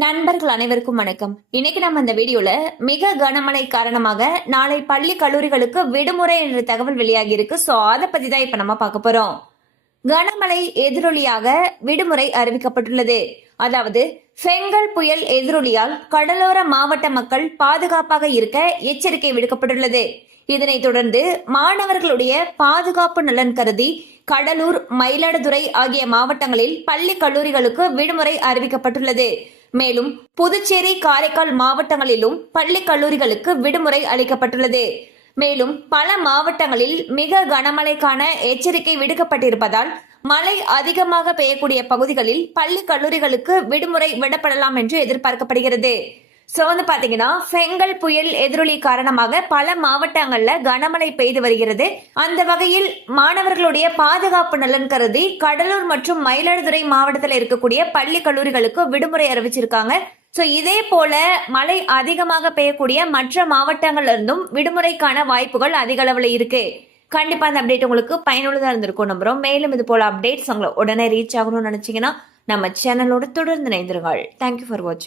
நண்பர்கள் அனைவருக்கும் வணக்கம். இன்னைக்கு நம்ம இந்த வீடியோல மிக கனமழை காரணமாக நாளை பள்ளி கல்லூரிகளுக்கு விடுமுறை என்ற தகவல் வெளியாகி இருக்கு. சோ அதை பத்தி தான் இப்ப நம்ம பார்க்க போறோம். கனமழை எதிரொலியாக விடுமுறை அறிவிக்கப்பட்டுள்ளது. அதாவது ஃபெங்கல் புயல் எதிரொலியால் கடலோர மாவட்ட மக்கள் பாதுகாப்பாக இருக்க எச்சரிக்கை விடுக்கப்பட்டுள்ளது. இதனைத் தொடர்ந்து மாணவர்களுடைய பாதுகாப்பு நலன் கருதி கடலூர் மயிலாடுதுறை ஆகிய மாவட்டங்களில் பள்ளி கல்லூரிகளுக்கு விடுமுறை அறிவிக்கப்பட்டுள்ளது. மேலும் புதுச்சேரி காரைக்கால் மாவட்டங்களிலும் பள்ளி கல்லூரிகளுக்கு விடுமுறை அளிக்கப்பட்டுள்ளது. மேலும் பல மாவட்டங்களில் மிக கனமழைக்கான எச்சரிக்கை விடுக்கப்பட்டிருப்பதால் மழை அதிகமாக பெய்யக்கூடிய பகுதிகளில் பள்ளி கல்லூரிகளுக்கு விடுமுறை விடப்படலாம் என்று எதிர்பார்க்கப்படுகிறது. ஸோ வந்து பார்த்தீங்கன்னா ஃபெங்கல் புயல் எதிரொலி காரணமாக பல மாவட்டங்களில் கனமழை பெய்து வருகிறது. அந்த வகையில் மாணவர்களுடைய பாதுகாப்பு நலன் கருதி கடலூர் மற்றும் மயிலாடுதுறை மாவட்டத்தில் இருக்கக்கூடிய பள்ளி கல்லூரிகளுக்கு விடுமுறை அறிவிச்சிருக்காங்க. ஸோ இதே போல மழை அதிகமாக பெய்யக்கூடிய மற்ற மாவட்டங்கள்ல இருந்தும் விடுமுறைக்கான வாய்ப்புகள் அதிக அளவில் இருக்கு. கண்டிப்பாக அந்த அப்டேட் உங்களுக்கு பயனுள்ளதாக இருந்திருக்கும் நம்புறோம். மேலும் இது போல அப்டேட்ஸ் உங்களை உடனே ரீச் ஆகணும்னு நினச்சிங்கன்னா நம்ம சேனலோட தொடர்ந்து இணைந்திருங்கள். தேங்க்யூ ஃபார் வாட்சிங்